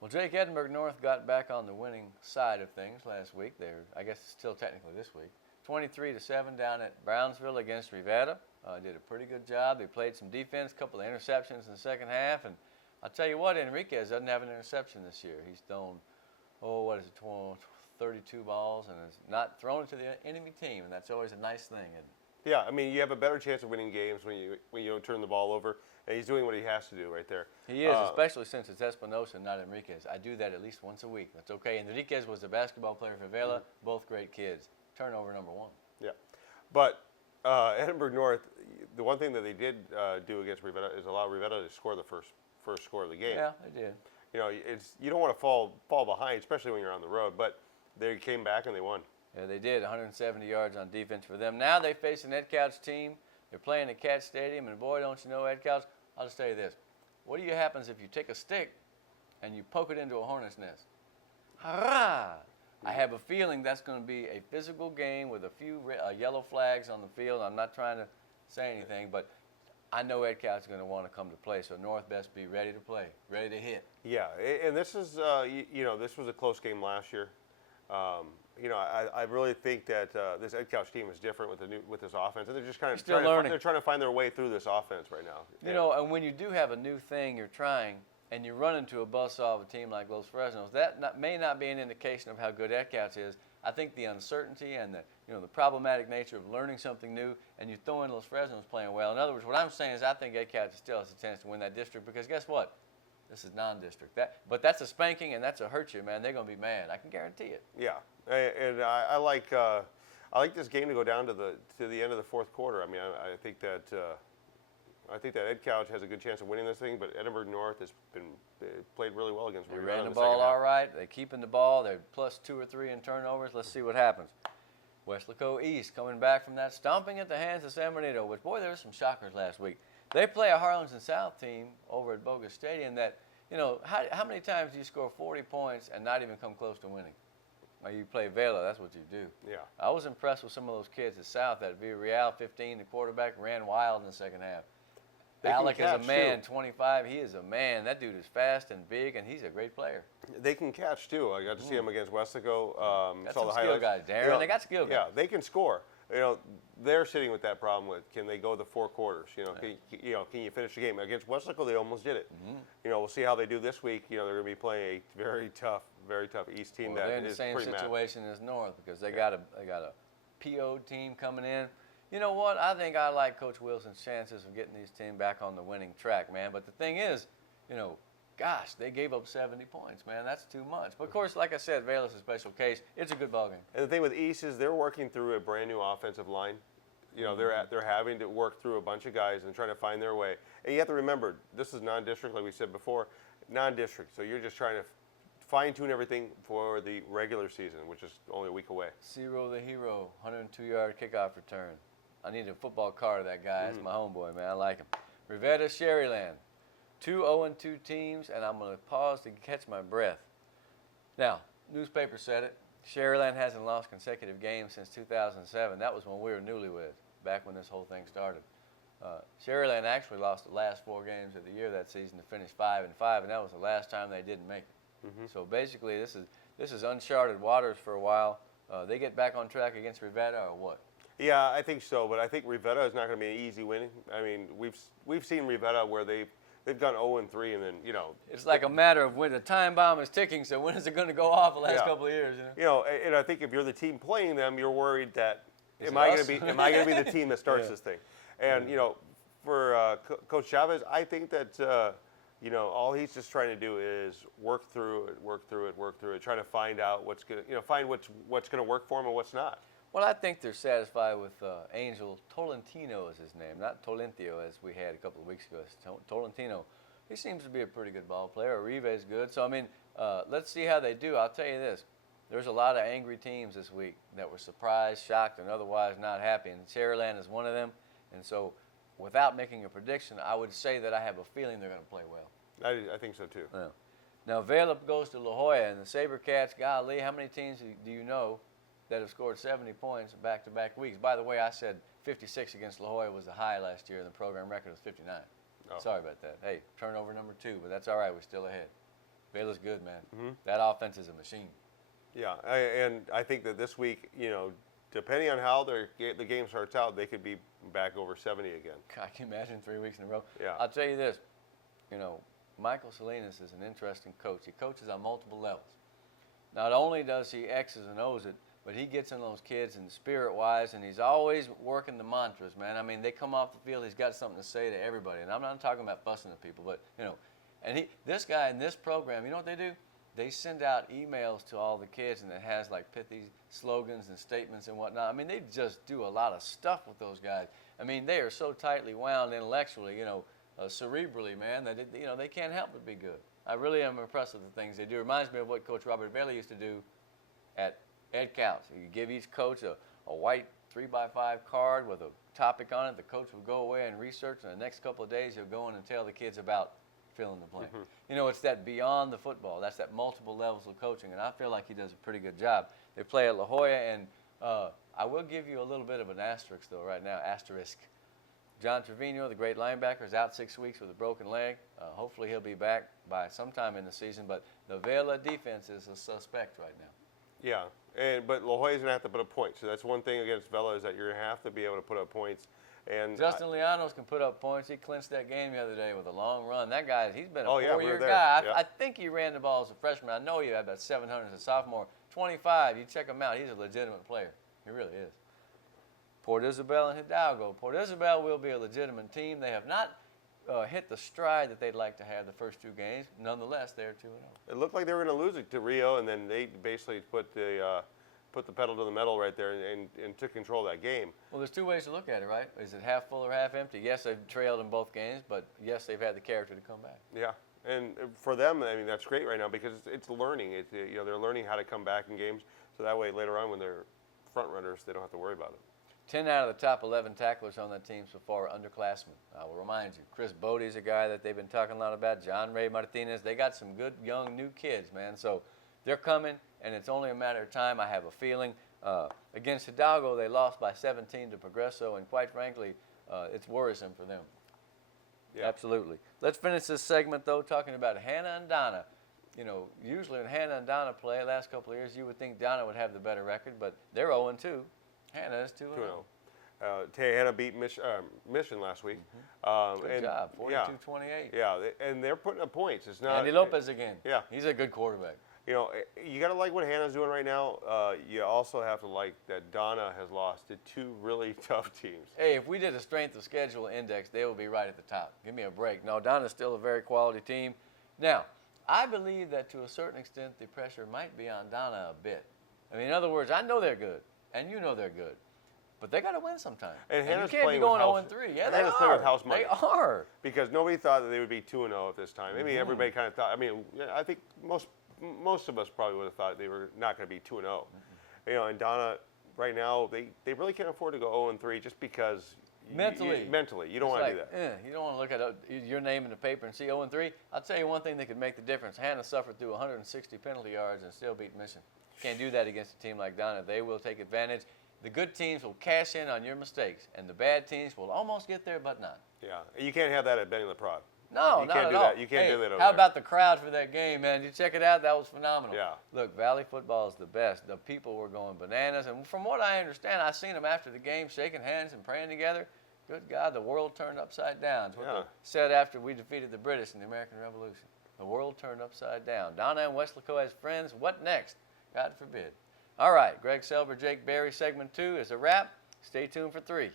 Well, Jake, Edinburgh North got back on the winning side of things last week. I guess it's still technically this week. 23-7 down at Brownsville against Rivera. Did a pretty good job. They played some defense, a couple of interceptions in the second half, and I'll tell you what, Enriquez doesn't have an interception this year. He's thrown, 32 balls, and has not thrown it to the enemy team, and that's always a nice thing. Yeah, I mean, you have a better chance of winning games when you don't turn the ball over, and he's doing what he has to do right there. He is, especially since it's Espinosa, not Enriquez. I do that at least once a week. That's okay. Enriquez was a basketball player for Vela, both great kids. Turnover number one. Yeah, but Edinburgh North, the one thing that they did do against Rivera is allow Rivera to score the first score of the game. Yeah, they did. You know, you don't want to fall behind, especially when you're on the road, but they came back and they won. Yeah, they did. 170 yards on defense for them. Now they face an Ed Couch team. They're playing at Cat Stadium, and boy, don't you know Ed Couch. I'll just tell you this. What do you happens if you take a stick and you poke it into a hornet's nest? Hurrah! I have a feeling that's going to be a physical game with a few yellow flags on the field. I'm not trying to say anything, but I know Ed Couch is going to want to come to play, so North best be ready to play, ready to hit. Yeah, and this is, this was a close game last year. I really think that this Ed Couch team is different with this offense, and they're just kind of learning. They're trying to find their way through this offense right now. You know, and when you do have a new thing you're trying, and you run into a buzzsaw of a team like Los Fresnos, that may not be an indication of how good Ed Couch is. I think the uncertainty and the problematic nature of learning something new, and you throw in Los Fresnos playing well. In other words, what I'm saying is I think Ed Couch still has a chance to win that district because guess what? This is non-district. But that's a spanking and that's a hurt you, man. They're going to be mad. I can guarantee it. Yeah, and I like this game to go down to the end of the fourth quarter. I mean, I think that Ed Couch has a good chance of winning this thing, but Edinburgh North has played really well against Rivera. They ran the ball all right. They're keeping the ball. They're plus 2 or 3 in turnovers. Let's see what happens. Weslaco East coming back from that, stomping at the hands of San Benito, which, boy, there were some shockers last week. They play a Harlingen South team over at Bogus Stadium that, how many times do you score 40 points and not even come close to winning? Or you play Vela, that's what you do. Yeah. I was impressed with some of those kids at South. That Villarreal, 15, the quarterback, ran wild in the second half. Alec is a man, 25. He is a man. That dude is fast and big, and he's a great player. They can catch, too. I got to see him against Weslaco. Got some skill guys, Darren. They got skill guys. Yeah, they can score. They're sitting with that problem with can they go the 4 quarters? Can you finish the game? Against Weslaco, they almost did it. Mm-hmm. We'll see how they do this week. They're going to be playing a very tough East team they're in that the is same pretty situation as North because they got a PO team coming in. You know what? I think I like Coach Wilson's chances of getting these teams back on the winning track, man. But the thing is, gosh, they gave up 70 points, man. That's too much. But, of course, like I said, Vela's a special case. It's a good ballgame. And the thing with East is they're working through a brand-new offensive line. They're having to work through a bunch of guys and trying to find their way. And you have to remember, this is non-district, like we said before, non-district. So you're just trying to fine-tune everything for the regular season, which is only a week away. Zero the hero, 102-yard kickoff return. I need a football card of that guy. That's my homeboy, man. I like him. Rivera Sherryland. 2 0-2 teams, and I'm going to pause to catch my breath. Now, newspaper said it. Sherryland hasn't lost consecutive games since 2007. That was when we were newlyweds, back when this whole thing started. Sherryland actually lost the last 4 games of the year that season to finish 5-5, and that was the last time they didn't make it. Mm-hmm. So basically, this is uncharted waters for a while. They get back on track against Rivera or what? Yeah, I think so, but I think Rivera is not going to be an easy win. I mean, we've seen Rivera where they've gone 0-3, and then it's like a matter of when the time bomb is ticking. So when is it going to go off? The last couple of years, and I think if you're the team playing them, you're worried that am I going to be the team that starts this thing? And for Coach Chavez, I think that all he's just trying to do is work through it, trying to find out what's going to find what's going to work for him and what's not. Well, I think they're satisfied with Angel Tolentino is his name, not Tolentio as we had a couple of weeks ago. It's Tolentino. He seems to be a pretty good ball player. Uribe is good. So, I mean, let's see how they do. I'll tell you this. There's a lot of angry teams this week that were surprised, shocked, and otherwise not happy. And Sherryland is one of them. And so, without making a prediction, I would say that I have a feeling they're going to play well. I think so, too. Yeah. Now, Vela goes to La Jolla, and the SaberCats, golly, how many teams do you know that have scored 70 points back-to-back weeks? By the way, I said 56 against La Jolla was the high last year, and the program record was 59. Oh. Sorry about that. Hey, turnover number 2, but that's all right. We're still ahead. Baylor's good, man. That offense is a machine. Yeah, and I think that this week, depending on how the game starts out, they could be back over 70 again. God, can you imagine 3 weeks in a row? Yeah. I'll tell you this, Michael Salinas is an interesting coach. He coaches on multiple levels. Not only does he X's and O's it, but he gets in those kids and spirit-wise, and he's always working the mantras, man. I mean, they come off the field, he's got something to say to everybody. And I'm not talking about fussing at people, but, and this guy in this program, you know what they do? They send out emails to all the kids, and it has like pithy slogans and statements and whatnot. I mean, they just do a lot of stuff with those guys. I mean, they are so tightly wound intellectually, cerebrally, man, that they can't help but be good. I really am impressed with the things they do. It reminds me of what Coach Robert Bailey used to do at Ed Counts. You give each coach a white 3x5 card with a topic on it. The coach will go away and research, and the next couple of days he'll go in and tell the kids about fill in the blank. It's that beyond the football. That's that multiple levels of coaching, and I feel like he does a pretty good job. They play at La Jolla, and I will give you a little bit of an asterisk, though, right now, asterisk. John Trevino, the great linebacker, is out 6 weeks with a broken leg. Hopefully he'll be back by sometime in the season, but the Vela defense is a suspect right now. Yeah, but La Jolla's going to have to put up points. So that's one thing against Vela is that you're going to have to be able to put up points. And Justin Lianos can put up points. He clinched that game the other day with a long run. That guy, he's been a four-year guy. I think he ran the ball as a freshman. I know he had about 700 as a sophomore. 25, you check him out. He's a legitimate player. He really is. Port Isabel and Hidalgo. Port Isabel will be a legitimate team. They have not hit the stride that they'd like to have the first 2 games. Nonetheless, they're 2-0. It looked like they were going to lose it to Rio, and then they basically put the pedal to the metal right there and took control of that game. Well, there's 2 ways to look at it, right? Is it half full or half empty? Yes, they've trailed in both games, but yes, they've had the character to come back. Yeah, and for them, I mean, that's great right now because it's learning. They're learning how to come back in games, so that way later on when they're front runners, they don't have to worry about it. 10 out of the top 11 tacklers on that team so far are underclassmen. I will remind you, Chris Bodie's a guy that they've been talking a lot about. John Ray Martinez. They got some good young new kids, man. So they're coming, and it's only a matter of time, I have a feeling. Against Hidalgo, they lost by 17 to Progreso, and quite frankly, it's worrisome for them. Yeah. Absolutely. Let's finish this segment, though, talking about Hannah and Donna. Usually when Hannah and Donna play, last couple of years, you would think Donna would have the better record, but they're 0-2. Hannah is 2-0. Hannah beat Mission last week. Good job, 42-28. Yeah, and they're putting up points. It's not Andy Lopez again. Yeah, he's a good quarterback. You got to like what Hannah's doing right now. You also have to like that Donna has lost to 2 really tough teams. Hey, if we did a strength of schedule index, they would be right at the top. Give me a break. No, Donna's still a very quality team. Now, I believe that to a certain extent the pressure might be on Donna a bit. I mean, in other words, I know they're good, and you know they're good. But they got to win sometime. And Hannah's you can't be going 0-3. Yeah, Hannah's playing with house money. They are. Because nobody thought that they would be 2-0 at this time. I mean, everybody kind of thought. I mean, I think most of us probably would have thought they were not going to be 2-0. And Donna, right now, they really can't afford to go 0-3 just because mentally, you don't want to do that. You don't want to look at your name in the paper and see 0-3. I'll tell you one thing that could make the difference. Hannah suffered through 160 penalty yards and still beat Mission. Can't do that against a team like Donna. They will take advantage. The good teams will cash in on your mistakes, and the bad teams will almost get there, but not. Yeah, you can't have that at Benny LaPrade. No, not at all. You can't do that over there. How about the crowd for that game, man? You check it out. That was phenomenal. Yeah. Look, Valley football is the best. The people were going bananas, and from what I understand, I seen them after the game shaking hands and praying together. Good God, the world turned upside down. That's what they said after we defeated the British in the American Revolution. The world turned upside down. Donna and Weslaco as friends. What next? God forbid. All right, Greg Selber, Jake Berry, segment 2 is a wrap. Stay tuned for 3.